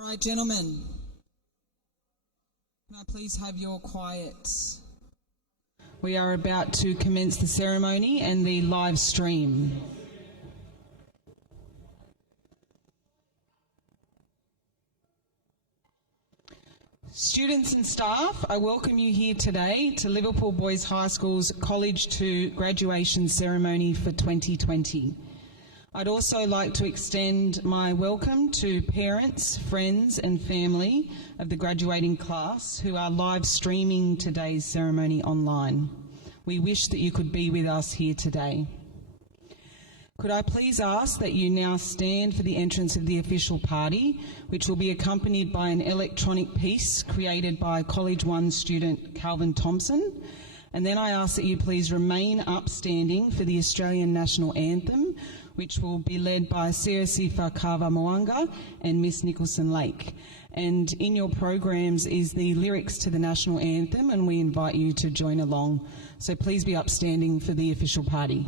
All right, gentlemen, can I please have your quiet? We are about to commence the ceremony and the live stream. Students and staff, I welcome you here today to Liverpool Boys High School's College 2 graduation ceremony for 2020. I'd also like to extend my welcome to parents, friends and family of the graduating class who are live streaming today's ceremony online. We wish that you could be with us here today. Could I please ask that you now stand for the entrance of the official party, which will be accompanied by an electronic piece created by College 1 student Calvin Thompson. And then I ask that you please remain upstanding for the Australian National Anthem, which will be led by Siosifa Kava Moanga and Miss Nicholson Lake. And in your programs is the lyrics to the National Anthem, and we invite you to join along. So please be upstanding for the official party.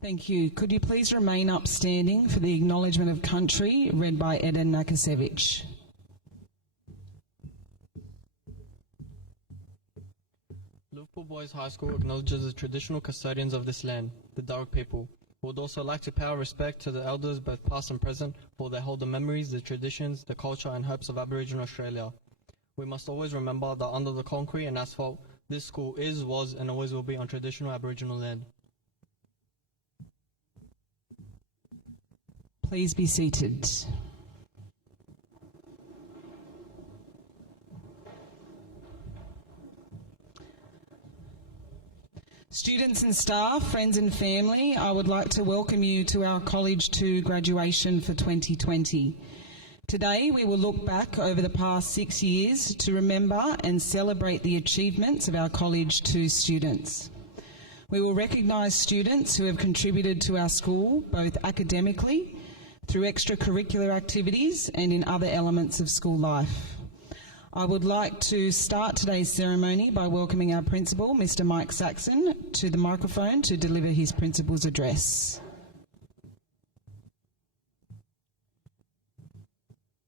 Thank you. Could you please remain upstanding for the Acknowledgement of Country read by Eden Nakasevich? Liverpool Boys High School acknowledges the traditional custodians of this land, the Darug people. We would also like to pay our respect to the elders, both past and present, for they hold the memories, the traditions, the culture and hopes of Aboriginal Australia. We must always remember that under the concrete and asphalt, this school is, was and always will be on traditional Aboriginal land. Please be seated. Students and staff, friends and family, I would like to welcome you to our College 2 graduation for 2020. Today we will look back over the past 6 years to remember and celebrate the achievements of our College 2 students. We will recognise students who have contributed to our school both academically, through extracurricular activities and in other elements of school life. I would like to start today's ceremony by welcoming our principal, Mr. Mike Saxon, to the microphone to deliver his principal's address.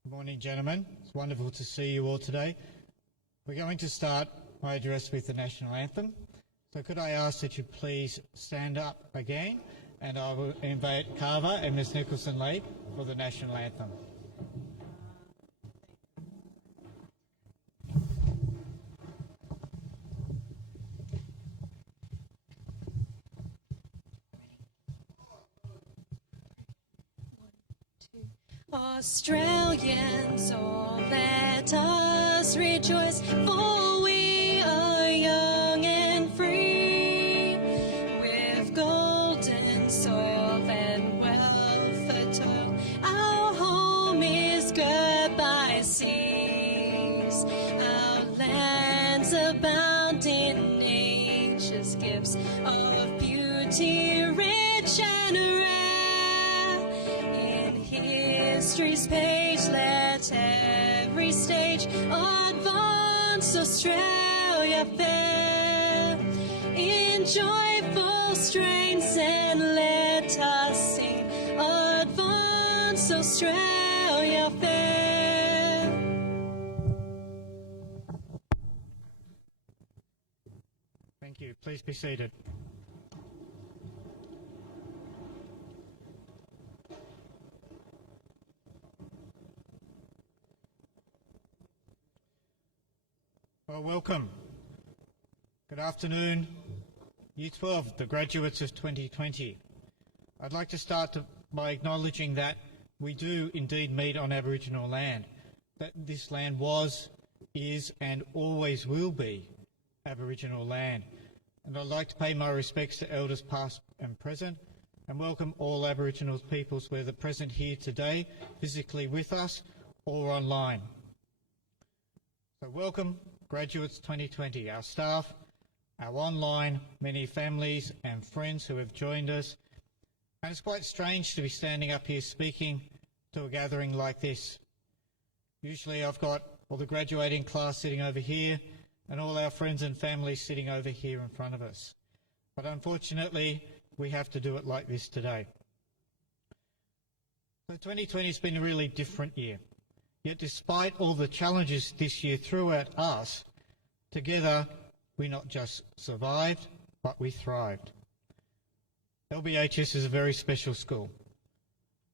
Good morning, gentlemen. It's wonderful to see you all today. We're going to start my address with the National Anthem. So could I ask that you please stand up again, and I will invite Carver and Miss Nicholson Lake for the National Anthem. Australians, all let us rejoice, for we are young and free, with golden soil and wealth atoil. Our home is girt by seas, our lands abound in nature's gifts of beauty, rich and rare. In history's page, let every stage advance Australia fair, in joyful strains, and let us sing, advance Australia fair. Thank you. Please be seated. Well, welcome. Good afternoon, Year 12, the graduates of 2020. I'd like to start by acknowledging that we do indeed meet on Aboriginal land, that this land was, is and always will be Aboriginal land. And I'd like to pay my respects to elders past and present and welcome all Aboriginal peoples, whether present here today, physically with us, or online. So welcome, graduates 2020, our staff, our online, many families and friends who have joined us. And it's quite strange to be standing up here speaking to a gathering like this. Usually I've got all the graduating class sitting over here and all our friends and family sitting over here in front of us. But unfortunately, we have to do it like this today. So 2020 has been a really different year. Yet despite all the challenges this year threw at us, together we not just survived, but we thrived. LBHS is a very special school,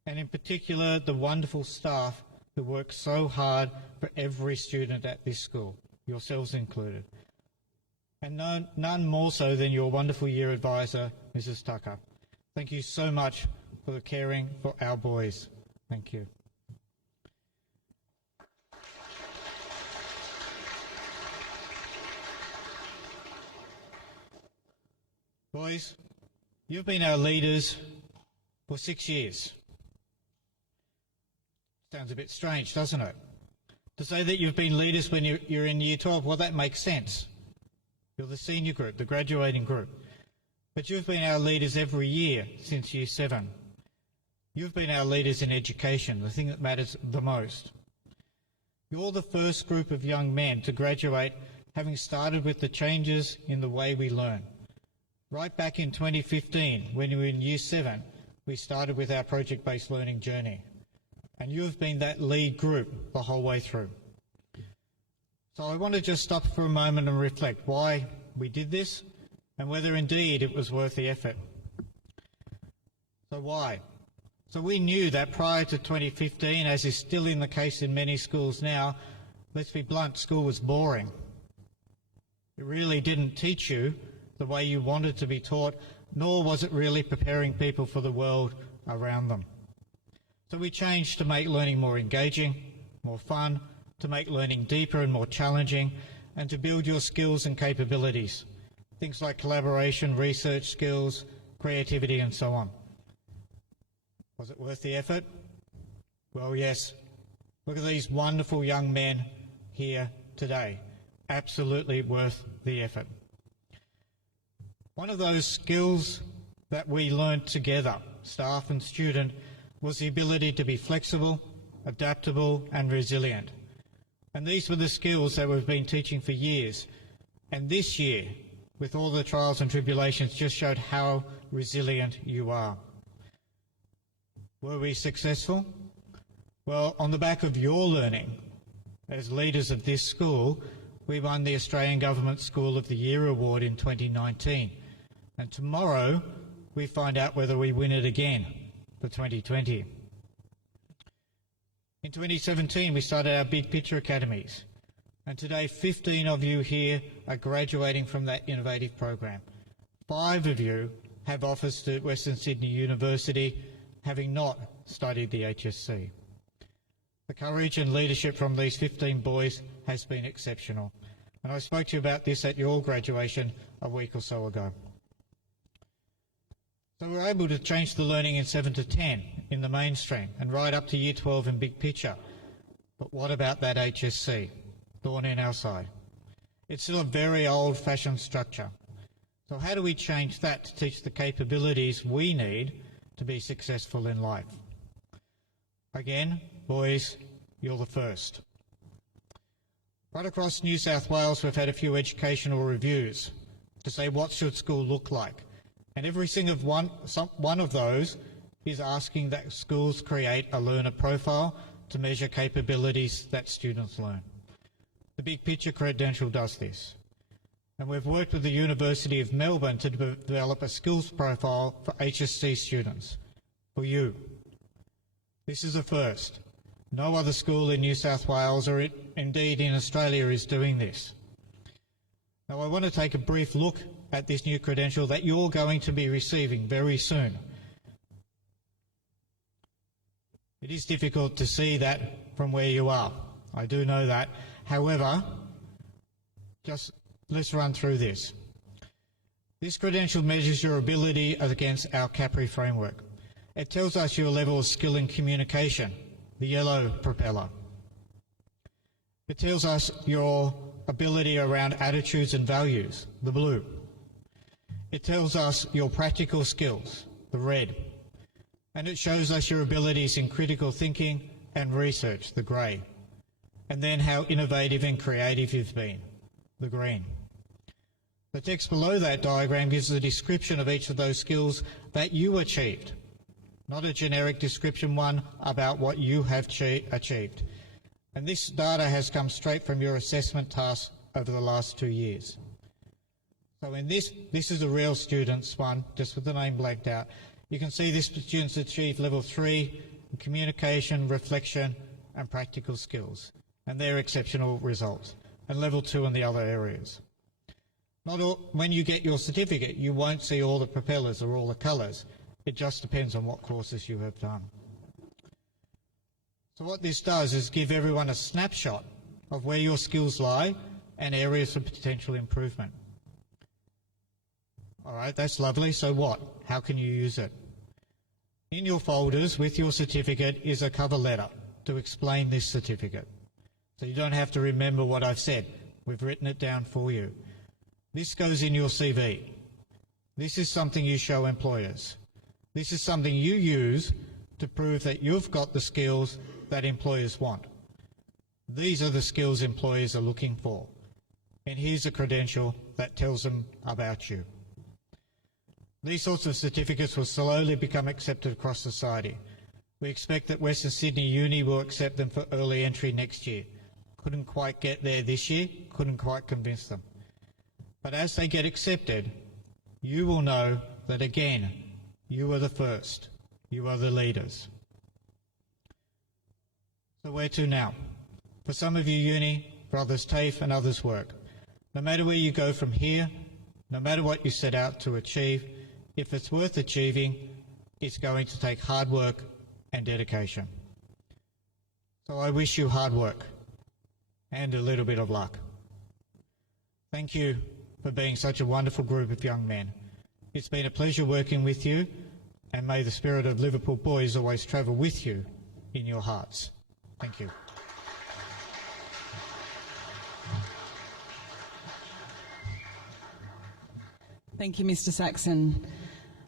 and in particular the wonderful staff who work so hard for every student at this school, yourselves included. And none more so than your wonderful year advisor, Mrs. Tucker. Thank you so much for caring for our boys. Thank you. Boys, you've been our leaders for 6 years. Sounds a bit strange, doesn't it? To say that you've been leaders when you're in Year 12, well, that makes sense. You're the senior group, the graduating group. But you've been our leaders every year since Year 7. You've been our leaders in education, the thing that matters the most. You're the first group of young men to graduate having started with the changes in the way we learn. Right back in 2015, when we were in Year 7, we started with our project-based learning journey. And you've been that lead group the whole way through. So I want to just stop for a moment and reflect why we did this and whether indeed it was worth the effort. So why? So we knew that prior to 2015, as is still in the case in many schools now, let's be blunt, school was boring. It really didn't teach you the way you wanted to be taught, nor was it really preparing people for the world around them. So we changed to make learning more engaging, more fun, to make learning deeper and more challenging, and to build your skills and capabilities. Things like collaboration, research skills, creativity, and so on. Was it worth the effort? Well, yes. Look at these wonderful young men here today. Absolutely worth the effort. One of those skills that we learned together, staff and student, was the ability to be flexible, adaptable and resilient. And these were the skills that we've been teaching for years. And this year, with all the trials and tribulations, just showed how resilient you are. Were we successful? Well, on the back of your learning, as leaders of this school, we won the Australian Government School of the Year Award in 2019. And tomorrow, we find out whether we win it again for 2020. In 2017, we started our Big Picture Academies. And today, 15 of you here are graduating from that innovative program. 5 of you have offers to Western Sydney University, having not studied the HSC. The courage and leadership from these 15 boys has been exceptional. And I spoke to you about this at your graduation a week or so ago. So we're able to change the learning in 7 to 10 in the mainstream and right up to Year 12 in Big Picture. But what about that HSC? Thorn in our side. It's still a very old-fashioned structure. So how do we change that to teach the capabilities we need to be successful in life? Again, boys, you're the first. Right across New South Wales, we've had a few educational reviews to say what should school look like. And every single one of those is asking that schools create a learner profile to measure capabilities that students learn. The Big Picture credential does this. And we've worked with the University of Melbourne to develop a skills profile for HSC students, for you. This is a first. No other school in New South Wales or indeed in Australia is doing this. Now I want to take a brief look at this new credential that you're going to be receiving very soon. It is difficult to see that from where you are. I do know that. However, just let's run through this. This credential measures your ability against our Capri framework. It tells us your level of skill in communication, the yellow propeller. It tells us your ability around attitudes and values, the blue. It tells us your practical skills, the red. And it shows us your abilities in critical thinking and research, the grey. And then how innovative and creative you've been, the green. The text below that diagram gives a description of each of those skills that you achieved, not a generic description one about what you have achieved. And this data has come straight from your assessment tasks over the last 2 years. So in this is a real students one, just with the name blanked out. You can see this students achieved level 3 in communication, reflection and practical skills, and they're exceptional results, and level 2 in the other areas. Not all, when you get your certificate, you won't see all the propellers or all the colours. It just depends on what courses you have done. So what this does is give everyone a snapshot of where your skills lie and areas of potential improvement. All right, that's lovely. So what? How can you use it? In your folders with your certificate is a cover letter to explain this certificate. So you don't have to remember what I've said. We've written it down for you. This goes in your CV. This is something you show employers. This is something you use to prove that you've got the skills that employers want. These are the skills employers are looking for. And here's a credential that tells them about you. These sorts of certificates will slowly become accepted across society. We expect that Western Sydney Uni will accept them for early entry next year. Couldn't quite get there this year, couldn't quite convince them. But as they get accepted, you will know that again, you are the first, you are the leaders. So where to now? For some of you uni, for others TAFE and others work. No matter where you go from here, no matter what you set out to achieve, if it's worth achieving, it's going to take hard work and dedication. So I wish you hard work and a little bit of luck. Thank you for being such a wonderful group of young men. It's been a pleasure working with you, and may the spirit of Liverpool boys always travel with you in your hearts. Thank you. Thank you, Mr. Saxon.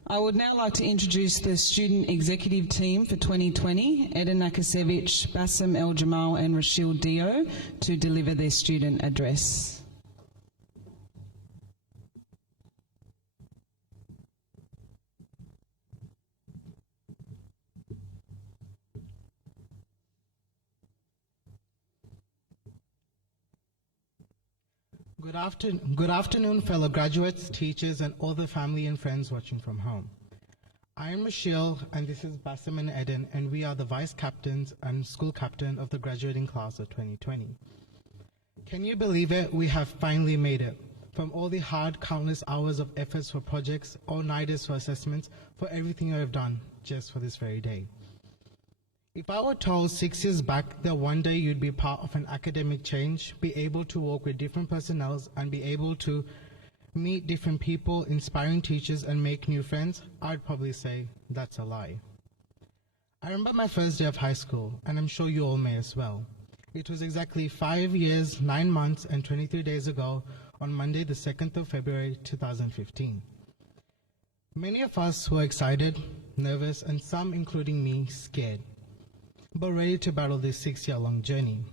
I would now like to introduce the student executive team for 2020, Eden Nakasevich, Bassem El Jamal and Rashil Dio, to deliver their student address. Good afternoon, fellow graduates, teachers, and all the family and friends watching from home. I am Michelle, and this is Bassem and Eden, and we are the vice captains and school captain of the graduating class of 2020. Can you believe it? We have finally made it. From all the hard, countless hours of efforts for projects, all-nighters for assessments, for everything I have done just for this very day. If I were told 6 years back that one day you'd be part of an academic change, be able to work with different personnel and be able to meet different people, inspiring teachers and make new friends, I'd probably say that's a lie. I remember my first day of high school, and I'm sure you all may as well. It was exactly 5 years, 9 months and 23 days ago on Monday the 2nd of February 2015. Many of us were excited, nervous, and some, including me, scared, but ready to battle this 6-year-long journey.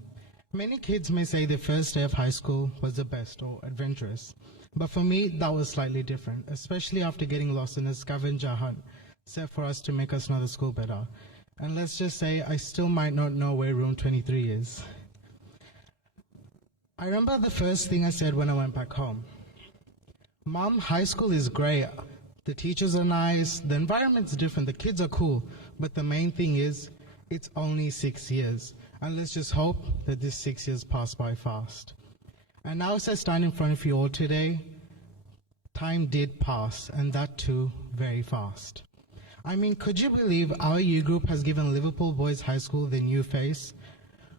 Many kids may say their first day of high school was the best or adventurous, but for me that was slightly different, especially after getting lost in a scavenger hunt set for us to make us know the school better. And let's just say I still might not know where room 23 is. I remember the first thing I said when I went back home. Mom, high school is great. The teachers are nice, the environment's different, the kids are cool, but the main thing is it's only 6 years, and let's just hope that this 6 years pass by fast. And now as I stand in front of you all today, time did pass, and that too very fast. I mean, could you believe our U group has given Liverpool Boys High School the new face?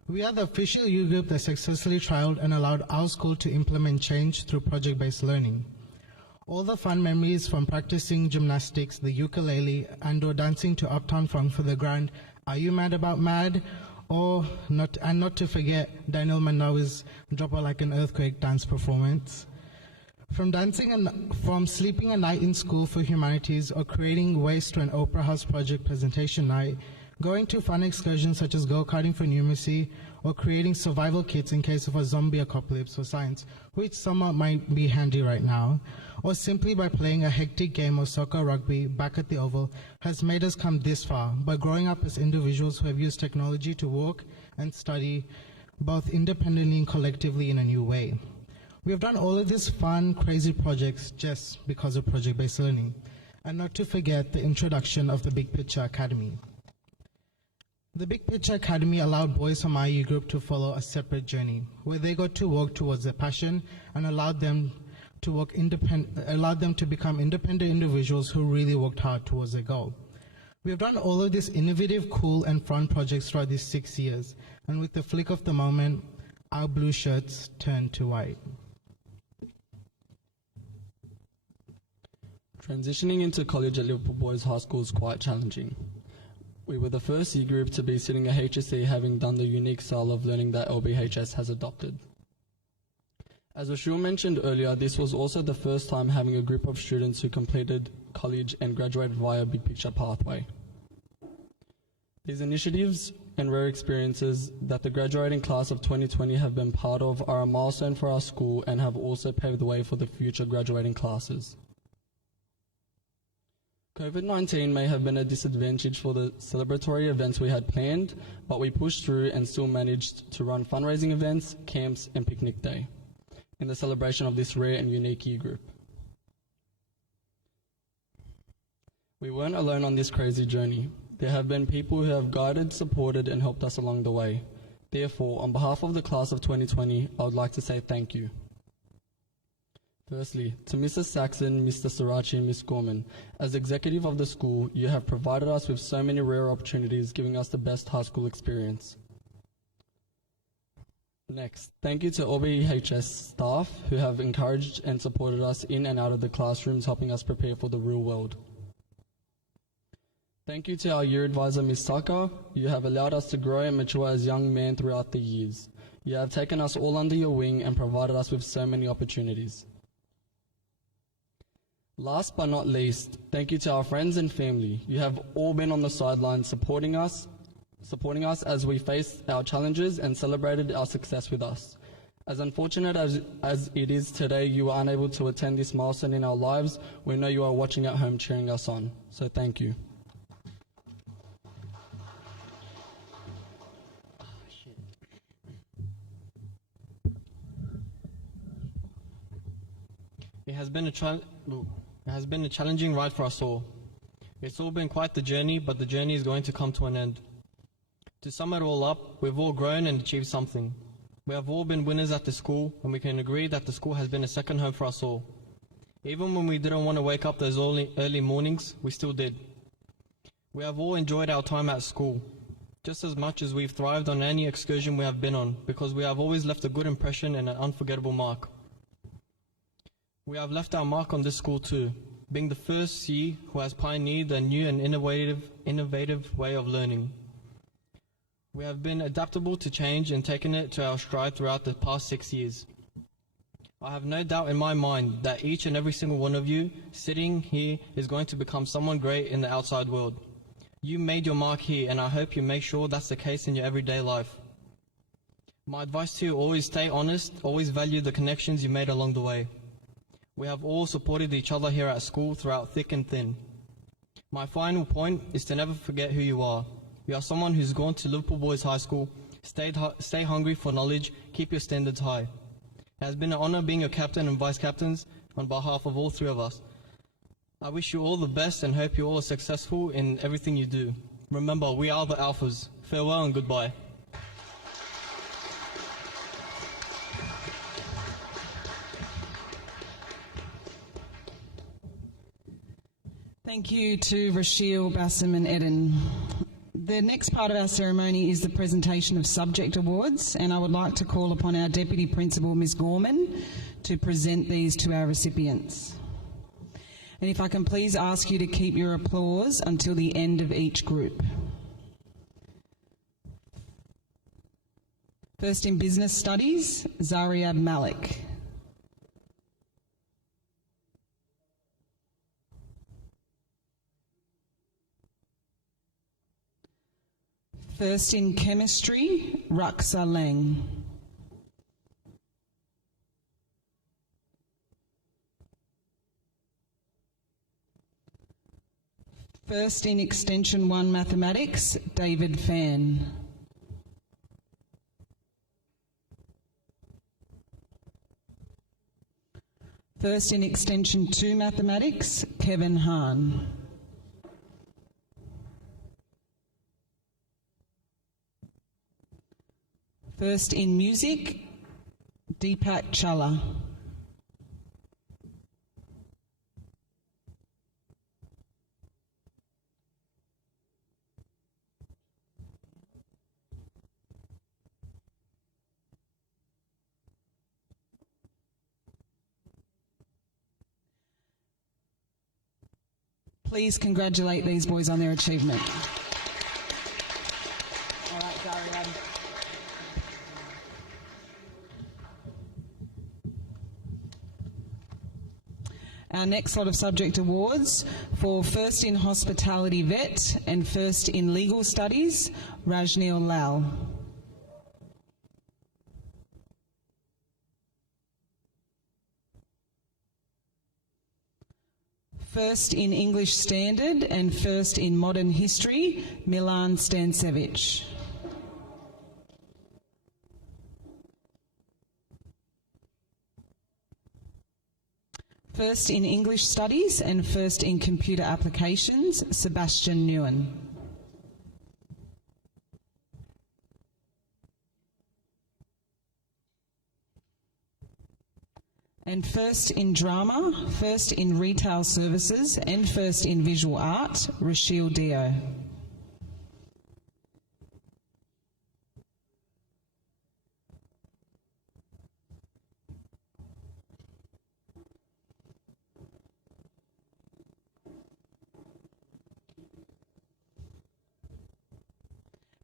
We are the official U group that successfully trialed and allowed our school to implement change through project-based learning. All the fun memories from practicing gymnastics, the ukulele, and/or dancing to Uptown Funk for the grand "Are You Mad About Mad?" And not to forget Daniel Manawi's "Drop Her Like an Earthquake" dance performance. From sleeping a night in school for humanities or creating waste to an Opera House project presentation night, going to fun excursions such as go-karting for numeracy, or creating survival kits in case of a zombie apocalypse for science, which somewhat might be handy right now, or simply by playing a hectic game of soccer or rugby back at the Oval, has made us come this far by growing up as individuals who have used technology to work and study both independently and collectively in a new way. We have done all of these fun, crazy projects just because of project-based learning, and not to forget the introduction of the Big Picture Academy. The Big Picture Academy allowed boys from our U group to follow a separate journey, where they got to work towards their passion and allowed them to become independent individuals who really worked hard towards their goal. We have done all of these innovative, cool, and fun projects throughout these 6 years, and with the flick of the moment, our blue shirts turned to white. Transitioning into college at Liverpool Boys High School is quite challenging. We were the first E group to be sitting at HSC, having done the unique style of learning that LBHS has adopted. As Ashul mentioned earlier, this was also the first time having a group of students who completed college and graduated via Big Picture pathway. These initiatives and rare experiences that the graduating class of 2020 have been part of are a milestone for our school and have also paved the way for the future graduating classes. COVID-19 may have been a disadvantage for the celebratory events we had planned, but we pushed through and still managed to run fundraising events, camps, and picnic day in the celebration of this rare and unique year group. We weren't alone on this crazy journey. There have been people who have guided, supported, and helped us along the way. Therefore, on behalf of the class of 2020, I would like to say thank you. Firstly, to Mrs. Saxon, Mr. Sirachi, and Ms. Gorman, as executive of the school, you have provided us with so many rare opportunities, giving us the best high school experience. Next, thank you to LBHS staff who have encouraged and supported us in and out of the classrooms, helping us prepare for the real world. Thank you to our year advisor, Ms. Tucker. You have allowed us to grow and mature as young men throughout the years. You have taken us all under your wing and provided us with so many opportunities. Last but not least, thank you to our friends and family. You have all been on the sidelines supporting us as we faced our challenges and celebrated our success with us. As unfortunate as it is today, you are unable to attend this milestone in our lives. We know you are watching at home cheering us on, so thank you. It has been a challenging ride for us all. It's all been quite the journey, but the journey is going to come to an end. To sum it all up, we've all grown and achieved something. We have all been winners at the school, and we can agree that the school has been a second home for us all. Even when we didn't want to wake up those early mornings, we still did. We have all enjoyed our time at school, just as much as we've thrived on any excursion we have been on, because we have always left a good impression and an unforgettable mark. We have left our mark on this school too, being the first C who has pioneered a new and innovative way of learning. We have been adaptable to change and taken it to our stride throughout the past 6 years. I have no doubt in my mind that each and every single one of you sitting here is going to become someone great in the outside world. You made your mark here, and I hope you make sure that's the case in your everyday life. My advice to you: always stay honest, always value the connections you made along the way. We have all supported each other here at school throughout thick and thin. My final point is to never forget who you are. You are someone who's gone to Liverpool Boys High School. Stay hungry for knowledge, keep your standards high. It has been an honour being your captain and vice captains on behalf of all three of us. I wish you all the best and hope you all are successful in everything you do. Remember, we are the Alphas. Farewell and goodbye. Thank you to Rachel, Bassam and Eden. The next part of our ceremony is the presentation of subject awards, and I would like to call upon our Deputy Principal, Ms Gorman, to present these to our recipients. And if I can please ask you to keep your applause until the end of each group. First in Business Studies, Zariab Malik. First in Chemistry, Raksa Lang. First in Extension 1 Mathematics, David Fan. First in Extension 2 Mathematics, Kevin Hahn. First in Music, Deepak Challa. Please congratulate these boys on their achievement. All right, Zariab. Our next lot of subject awards for First in Hospitality Vet and First in Legal Studies, Rajneel Lal. First in English Standard and First in Modern History, Milan Stansevich. First in English Studies and First in Computer Applications, Sebastian Nguyen. And First in Drama, First in Retail Services and First in Visual Art, Rachel Dio.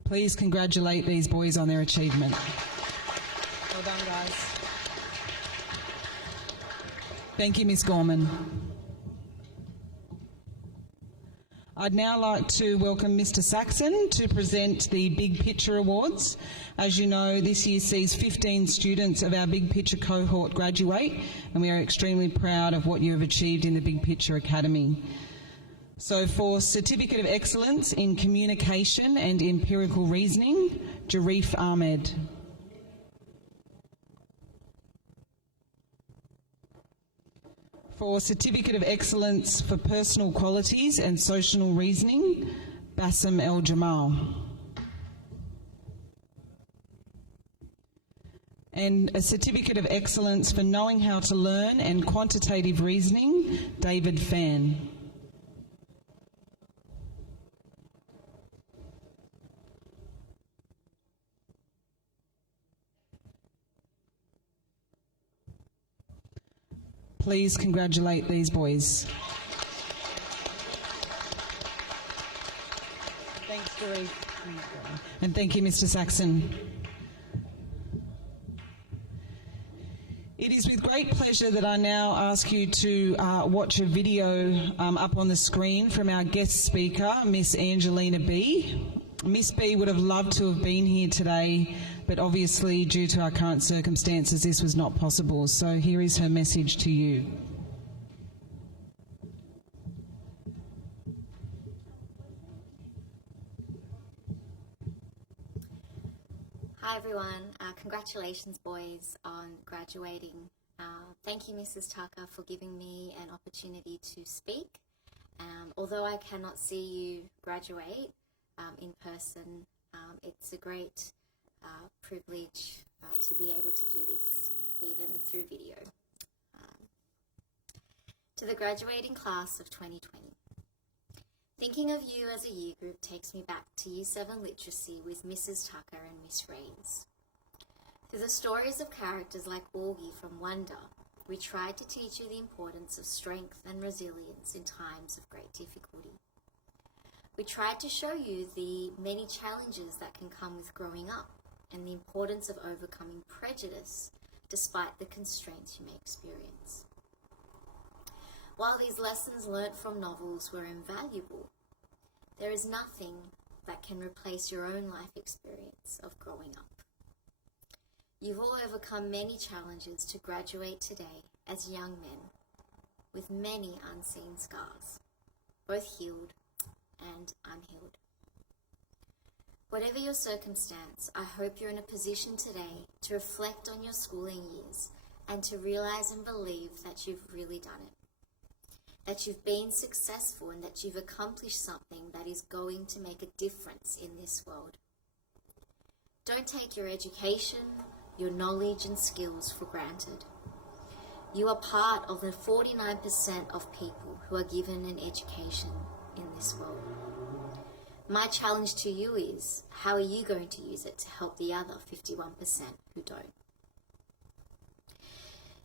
Please congratulate these boys on their achievement. Well done, guys. Thank you, Ms Gorman. I'd now like to welcome Mr Saxon to present the Big Picture Awards. As you know, this year sees 15 students of our Big Picture cohort graduate, and we are extremely proud of what you have achieved in the Big Picture Academy. So for Certificate of Excellence in Communication and Empirical Reasoning, Jarif Ahmed. For Certificate of Excellence for Personal Qualities and Social Reasoning, Bassam El Jamal. And a Certificate of Excellence for Knowing How to Learn and Quantitative Reasoning, David Fan. Please congratulate these boys. Thanks, Doreen. And thank you, Mr Saxon. It is with great pleasure that I now ask you to watch a video up on the screen from our guest speaker, Miss Angelina B. Miss B would have loved to have been here today, but obviously due to our current circumstances this was not possible. So here is her message to you. Hi everyone, congratulations boys on graduating. Thank you Mrs. Tucker for giving me an opportunity to speak. Although I cannot see you graduate in person, it's a great privilege to be able to do this even through video. To the graduating class of 2020, Thinking of you as a year group takes me back to Year 7 Literacy with Mrs. Tucker and Miss Reyes. Through the stories of characters like Augie from Wonder, we tried to teach you the importance of strength and resilience in times of great difficulty. We tried to show you the many challenges that can come with growing up and the importance of overcoming prejudice despite the constraints you may experience. While these lessons learnt from novels were invaluable, there is nothing that can replace your own life experience of growing up. You've all overcome many challenges to graduate today as young men with many unseen scars, both healed and unhealed. Whatever your circumstance, I hope you're in a position today to reflect on your schooling years and to realize and believe that you've really done it. That you've been successful and that you've accomplished something that is going to make a difference in this world. Don't take your education, your knowledge and skills for granted. You are part of the 49% of people who are given an education in this world. My challenge to you is, how are you going to use it to help the other 51% who don't?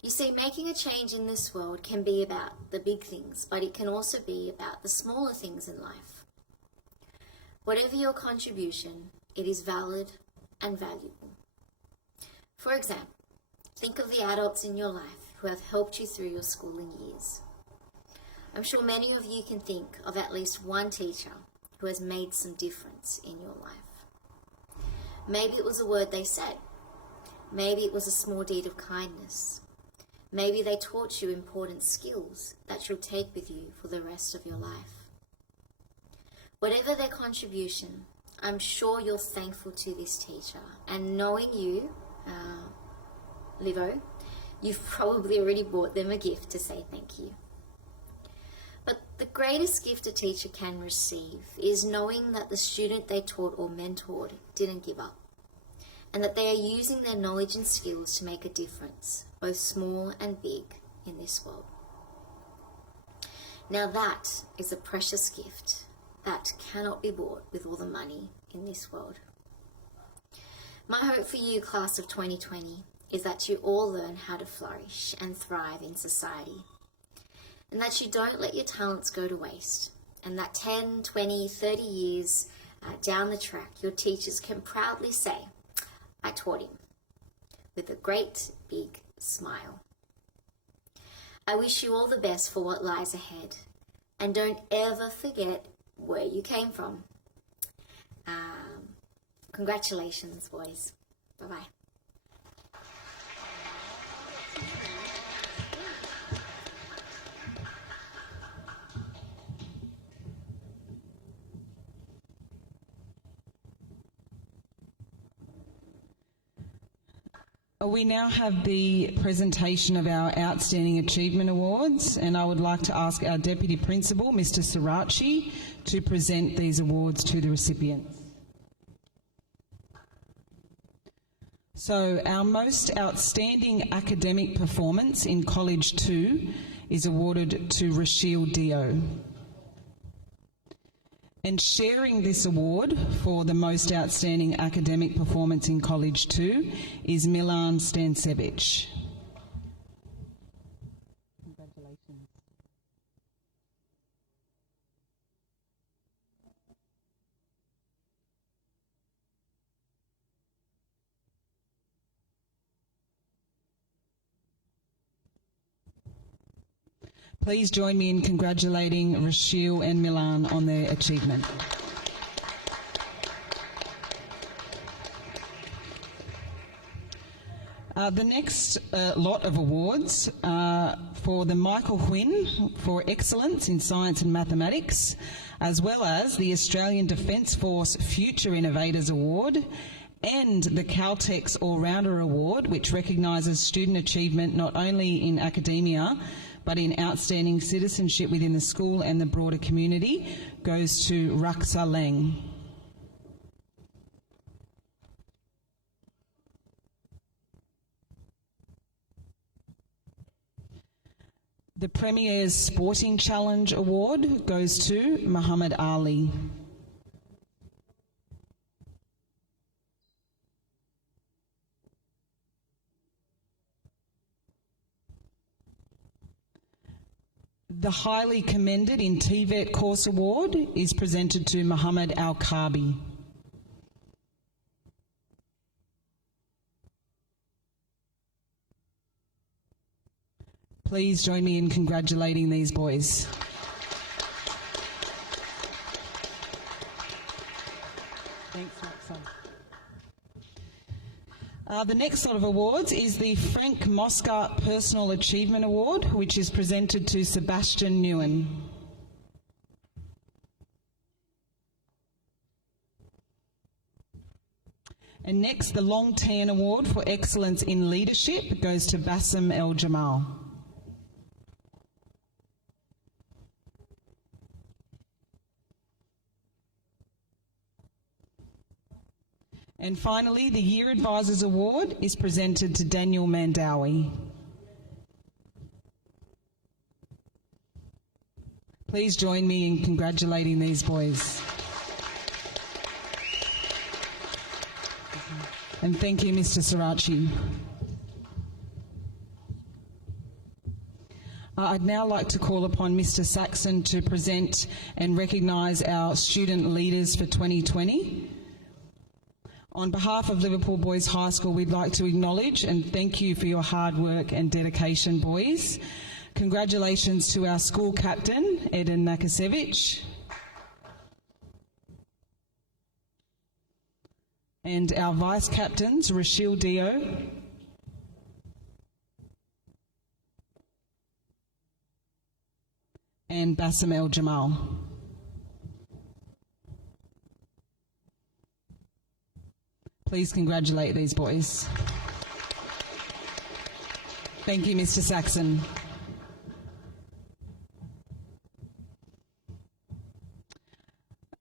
You see, making a change in this world can be about the big things, but it can also be about the smaller things in life. Whatever your contribution, it is valid and valuable. For example, think of the adults in your life who have helped you through your schooling years. I'm sure many of you can think of at least one teacher who has made some difference in your life. Maybe it was a word they said. Maybe it was a small deed of kindness. Maybe they taught you important skills that you'll take with you for the rest of your life. Whatever their contribution, I'm sure you're thankful to this teacher. And knowing you, Livo, you've probably already bought them a gift to say thank you. But the greatest gift a teacher can receive is knowing that the student they taught or mentored didn't give up, and that they are using their knowledge and skills to make a difference, both small and big, in this world. Now that is a precious gift that cannot be bought with all the money in this world. My hope for you, class of 2020, is that you all learn how to flourish and thrive in society, and that you don't let your talents go to waste, and that 10, 20, 30 years down the track, your teachers can proudly say, I taught him, with a great big smile. I wish you all the best for what lies ahead, and don't ever forget where you came from. Congratulations, boys. Bye-bye. We now have the presentation of our Outstanding Achievement Awards, and I would like to ask our Deputy Principal, Mr. Sirachi, to present these awards to the recipients. So our most outstanding academic performance in College 2 is awarded to Rochelle Dio. And sharing this award for the most outstanding academic performance in College 2 is Milan Stansevich. Congratulations. Please join me in congratulating Rochelle and Milan on their achievement. The next lot of awards are for the Michael Huynh for Excellence in Science and Mathematics, as well as the Australian Defence Force Future Innovators Award and the Caltex All-Rounder Award, which recognises student achievement not only in academia but in outstanding citizenship within the school and the broader community, goes to Raksa Leng. The Premier's Sporting Challenge Award goes to Muhammad Ali. The Highly Commended in TVET Course Award is presented to Muhammad Al-Kabi. Please join me in congratulating these boys. Thanks, Maxine. The next lot of awards is the Frank Mosca Personal Achievement Award, which is presented to Sebastian Nguyen. And next, the Long Tan Award for Excellence in Leadership goes to Bassem El Jamal. And finally, the Year Advisors Award is presented to Daniel Mandawi. Please join me in congratulating these boys. And thank you, Mr. Sirachi. I'd now like to call upon Mr. Saxon to present and recognise our student leaders for 2020. On behalf of Liverpool Boys High School, we'd like to acknowledge and thank you for your hard work and dedication, boys. Congratulations to our school captain, Eden Nakasevich, and our vice captains, Rachel Dio and Bassem El Jamal. Please congratulate these boys. Thank you, Mr. Saxon.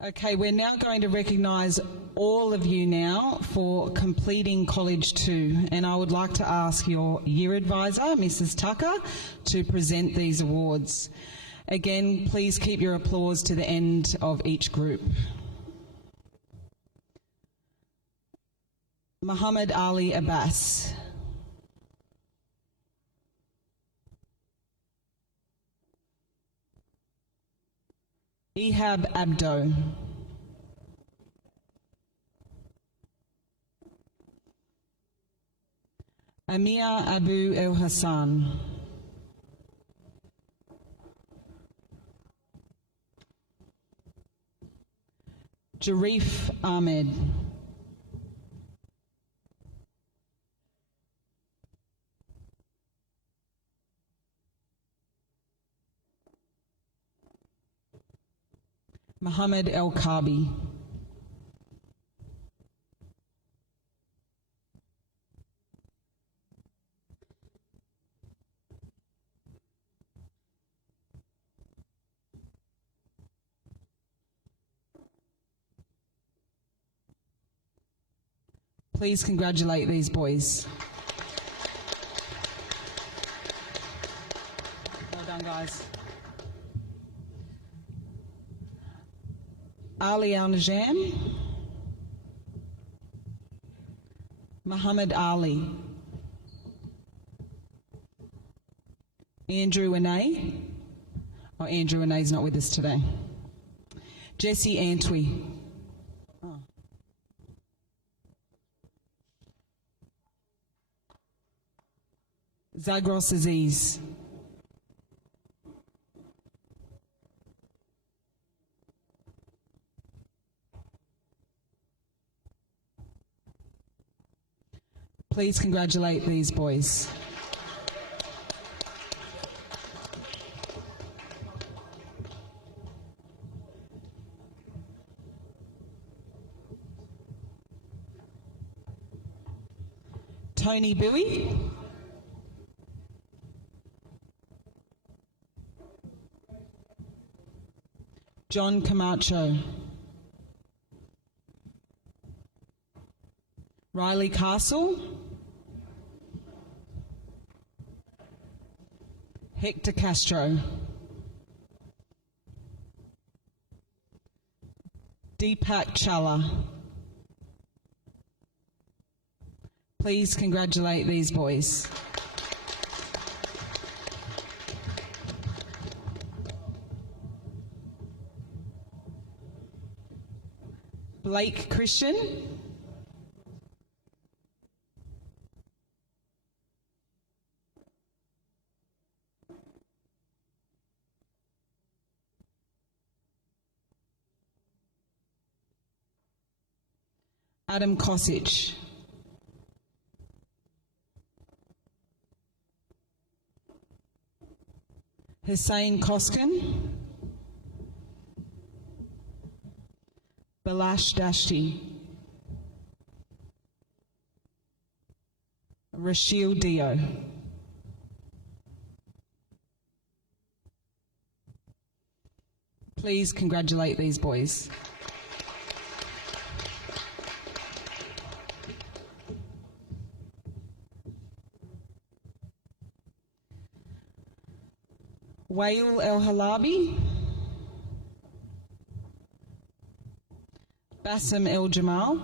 Okay, we're now going to recognise all of you now for completing College 2, and I would like to ask your year advisor, Mrs. Tucker, to present these awards. Again, please keep your applause to the end of each group. Muhammad Ali Abbas. Ehab Abdo. Amir Abu El Hassan. Jarif Ahmed. Muhammad El-Kabi. Please congratulate these boys. Well done, guys. Ali Al-Najam, Muhammad Ali, Andrew Anay. Oh, Andrew Anay's not with us today. Jesse Antwi. Oh. Zagros Aziz. Please congratulate these boys. Tony Bowie. John Camacho. Riley Castle. Hector Castro, Deepak Challa. Please congratulate these boys. Blake Christian, Adam Kosic, Hussein Koskin, Balash Dashti, Rashil Dio, please congratulate these boys. Wael El Halabi, Bassem El Jamal,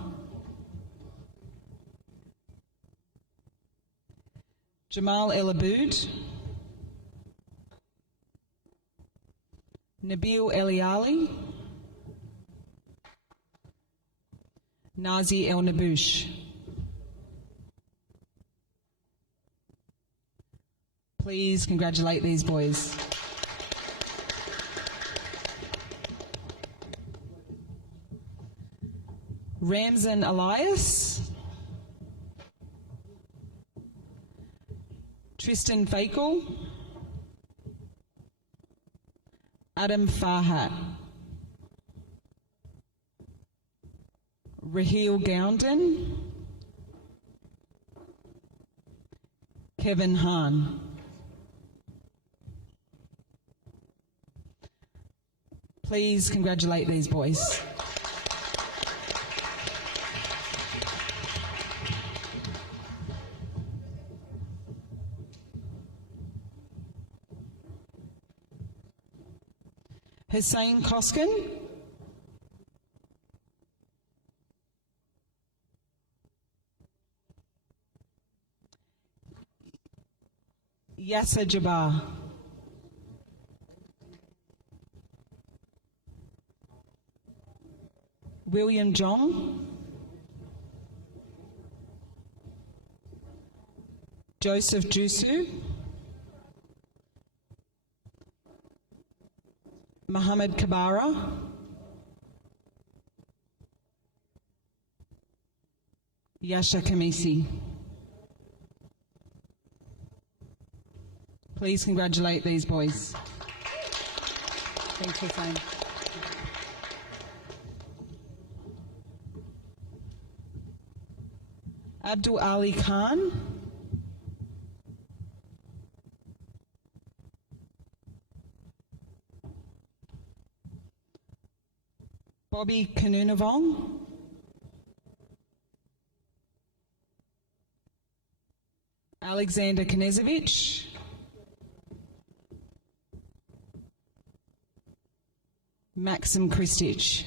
Jamal El Aboud, Nabil Eliali, Nazi El Nabouche. Please congratulate these boys. Ramzan Elias, Tristan Fakel, Adam Farhat, Raheel Gounden, Kevin Hahn. Please congratulate these boys. Hussein Koskin, Yasser Jabbar, William Jong, Joseph Jusu, Mohammed Kabara, Yasha Kamisi. Please congratulate these boys. Thanks, Hussein. Abdul Ali Khan, Bobby Kanunavong, Alexander Knezevich, Maxim Kristich,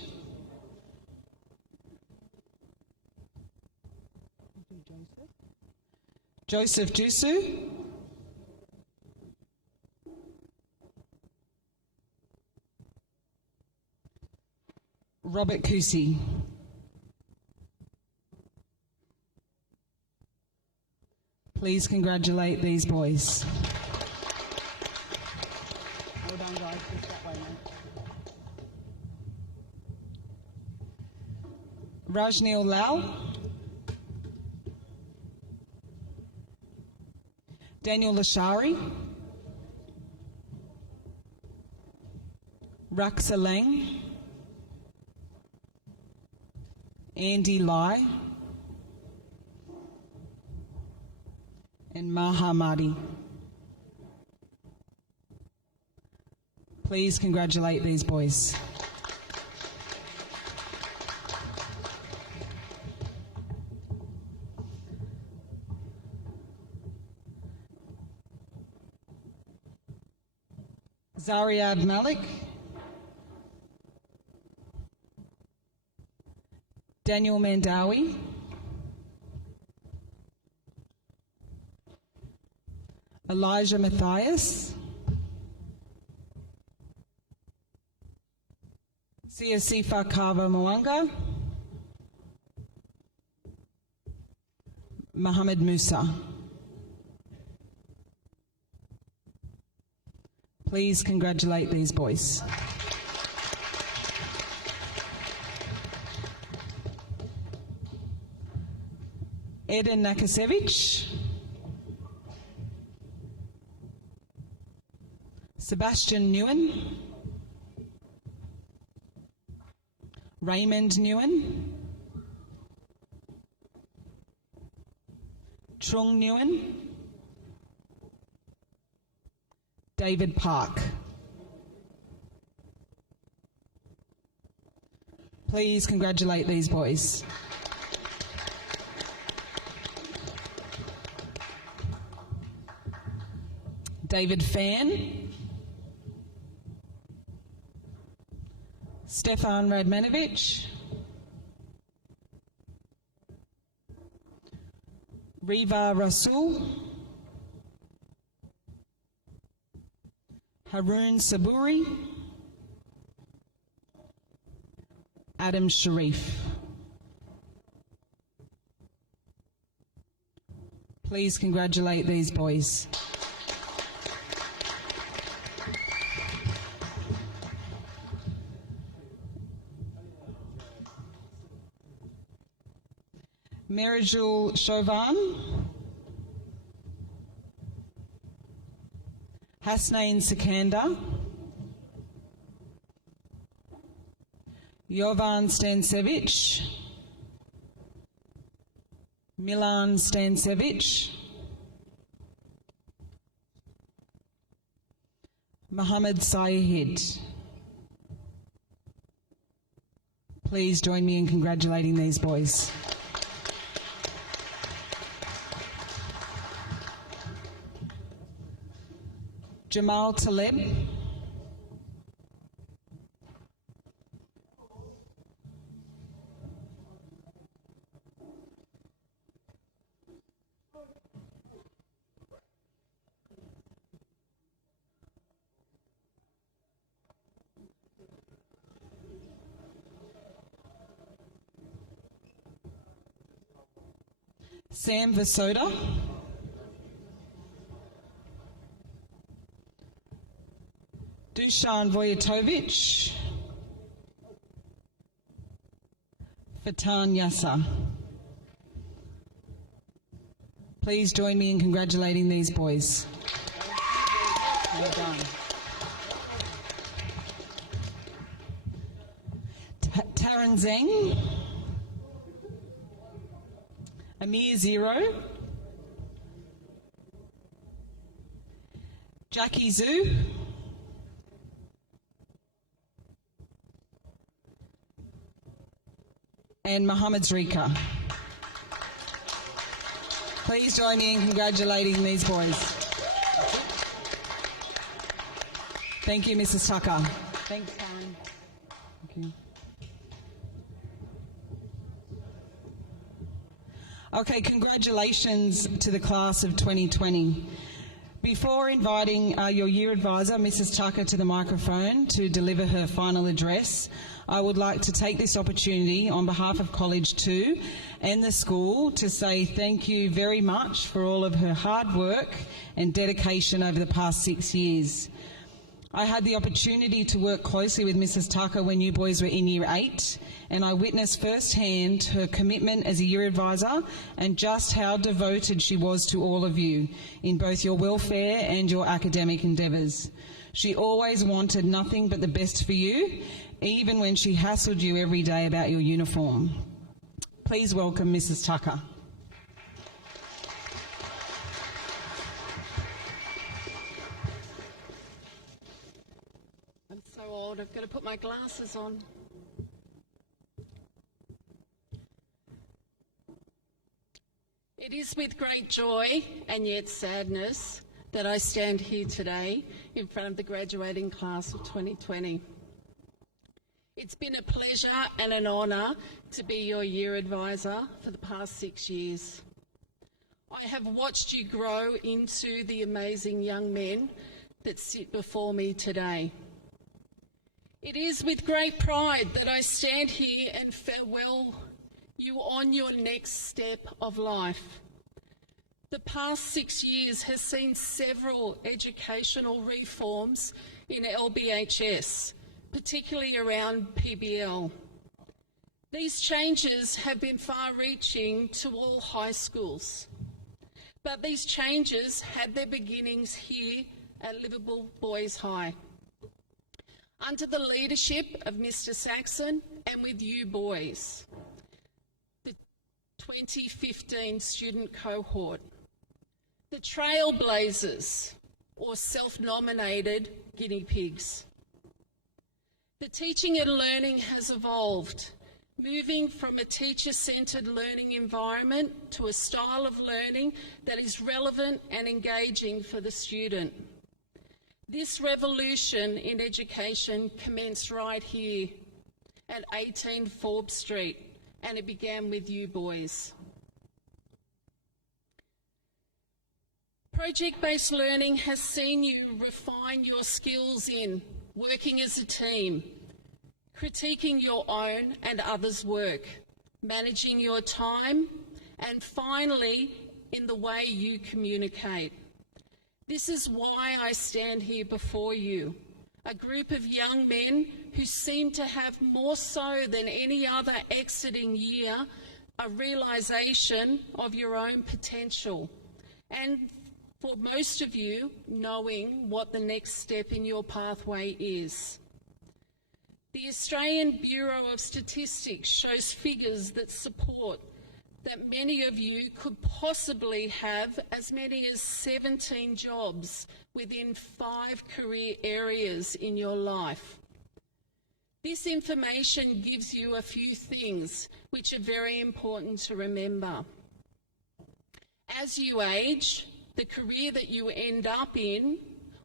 Joseph Jusu, Robert Kusi. Please congratulate these boys. Well done, guys. Just that way, mate. Rajneel Lau, Daniel Lashari, Raksa Lang, Andy Lai, and Maha Mahdi. Please congratulate these boys. Zariab Malik, Daniel Mandawi, Elijah Matthias, Siasifa Kava Mwanga, Mohammed Musa. Please congratulate these boys. Eden Nakasevich, Sebastian Nguyen, Raymond Nguyen, Trung Nguyen, David Park. Please congratulate these boys. David Fan, Stefan Radmanovich, Riva Rasul, Haroon Saburi, Adam Sharif. Please congratulate these boys. Merijul Chauvin, Hasnain Sikandar, Jovan Stancevic, Milan Stancevic, Mohammed Sayed. Please join me in congratulating these boys. Jamal Taleb, Sam Vasoda, Dusan Vojatovic, Fatan Yassa. Please join me in congratulating these boys. Well done. Taran Zeng, Amir Zero, Jackie Zhu, and Mohammed Zrika. Please join me in congratulating these boys. Thank you, Mrs. Tucker. Thanks, Karen. Thank you. Okay, congratulations to the class of 2020. Before inviting your year advisor, Mrs. Tucker, to the microphone to deliver her final address, I would like to take this opportunity on behalf of College 2 and the school to say thank you very much for all of her hard work and dedication over the past 6 years. I had the opportunity to work closely with Mrs. Tucker when you boys were in Year 8, and I witnessed firsthand her commitment as a year advisor and just how devoted she was to all of you in both your welfare and your academic endeavours. She always wanted nothing but the best for you, even when she hassled you every day about your uniform. Please welcome Mrs. Tucker. I'm so old, I've got to put my glasses on. It is with great joy and yet sadness that I stand here today in front of the graduating class of 2020. It's been a pleasure and an honour to be your year advisor for the past 6 years. I have watched you grow into the amazing young men that sit before me today. It is with great pride that I stand here and farewell you on your next step of life. The past 6 years has seen several educational reforms in LBHS, particularly around PBL. These changes have been far-reaching to all high schools, but these changes had their beginnings here at Liverpool Boys High. Under the leadership of Mr. Saxon and with you boys, the 2015 student cohort, the trailblazers or self-nominated guinea pigs. The teaching and learning has evolved, moving from a teacher-centred learning environment to a style of learning that is relevant and engaging for the student. This revolution in education commenced right here at 18 Forbes Street, and it began with you boys. Project-based learning has seen you refine your skills in working as a team, critiquing your own and others' work, managing your time, and finally, in the way you communicate. This is why I stand here before you, a group of young men who seem to have more so than any other exiting year a realisation of your own potential, and for most of you, knowing what the next step in your pathway is. The Australian Bureau of Statistics shows figures that support that many of you could possibly have as many as 17 jobs within 5 career areas in your life. This information gives you a few things which are very important to remember. As you age, the career that you end up in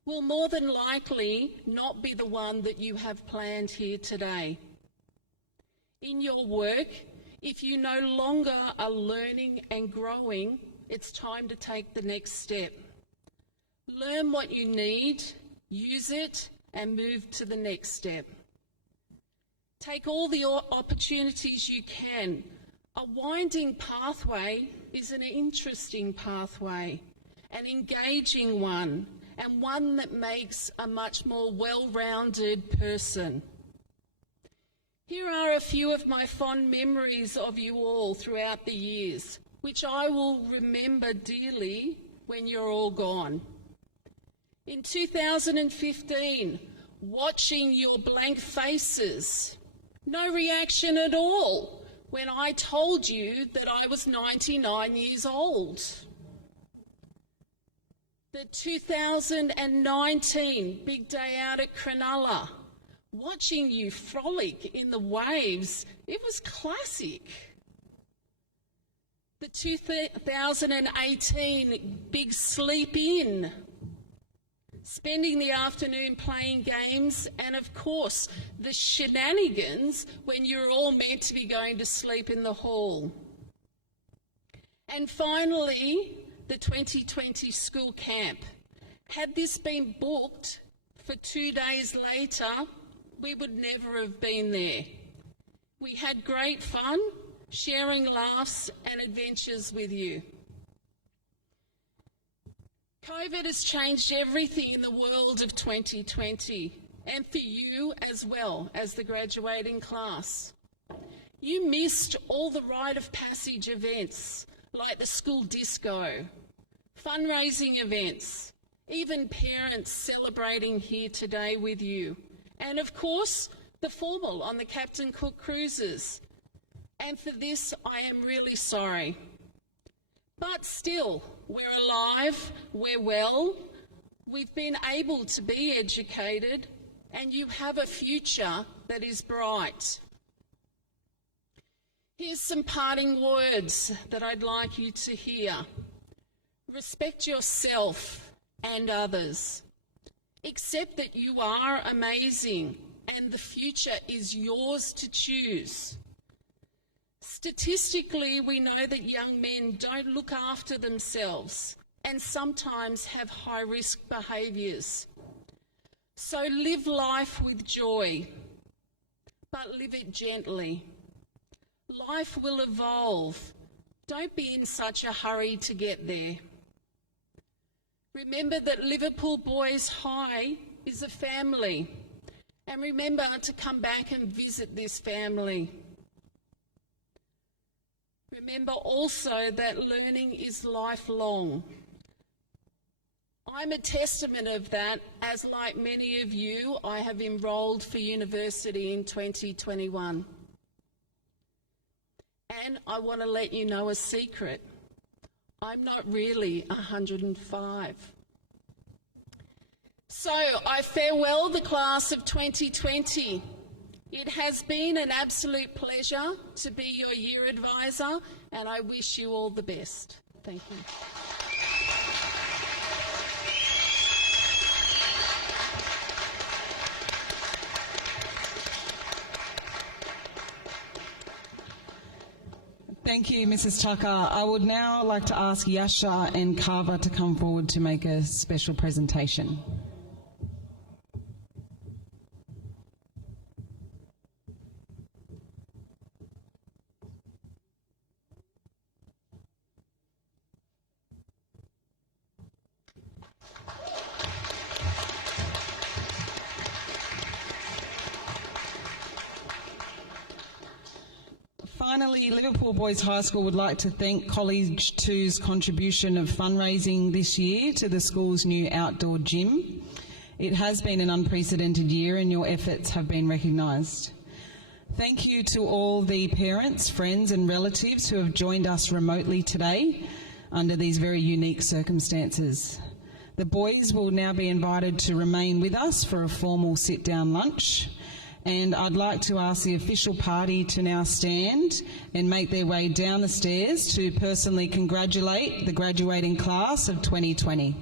will more than likely not be the one that you have planned here today. In your work, if you no longer are learning and growing, it's time to take the next step. Learn what you need, use it, and move to the next step. Take all the opportunities you can. A winding pathway is an interesting pathway, an engaging one, and one that makes a much more well-rounded person. Here are a few of my fond memories of you all throughout the years, which I will remember dearly when you're all gone. In 2015, watching your blank faces, no reaction at all when I told you that I was 99 years old. The 2019 big day out at Cronulla, watching you frolic in the waves, it was classic. The 2018 big sleep in, spending the afternoon playing games, and of course the shenanigans when you're all meant to be going to sleep in the hall. And finally, the 2020 school camp. Had this been booked for 2 days later, we would never have been there. We had great fun, sharing laughs and adventures with you. COVID has changed everything in the world of 2020, and for you as well as the graduating class. You missed all the rite of passage events like the school disco, fundraising events, even parents celebrating here today with you, and of course the formal on the Captain Cook cruises. And for this I am really sorry. But still, we're alive, we're well, we've been able to be educated, and you have a future that is bright. Here's some parting words that I'd like you to hear. Respect yourself and others. Accept that you are amazing and the future is yours to choose. Statistically, we know that young men don't look after themselves and sometimes have high-risk behaviours. So live life with joy, but live it gently. Life will evolve. Don't be in such a hurry to get there. Remember that Liverpool Boys High is a family, and remember to come back and visit this family. Remember also that learning is lifelong. I'm a testament of that, as like many of you, I have enrolled for university in 2021. And I want to let you know a secret. I'm not really 105. So I farewell the class of 2020. It has been an absolute pleasure to be your year advisor, and I wish you all the best. Thank you. Thank you, Mrs. Tucker. I would now like to ask Yasha and Carver to come forward to make a special presentation. Finally, Liverpool Boys High School would like to thank College 2's contribution of fundraising this year to the school's new outdoor gym. It has been an unprecedented year and your efforts have been recognised. Thank you to all the parents, friends and relatives who have joined us remotely today under these very unique circumstances. The boys will now be invited to remain with us for a formal sit-down lunch. And I'd like to ask the official party to now stand and make their way down the stairs to personally congratulate the graduating class of 2020.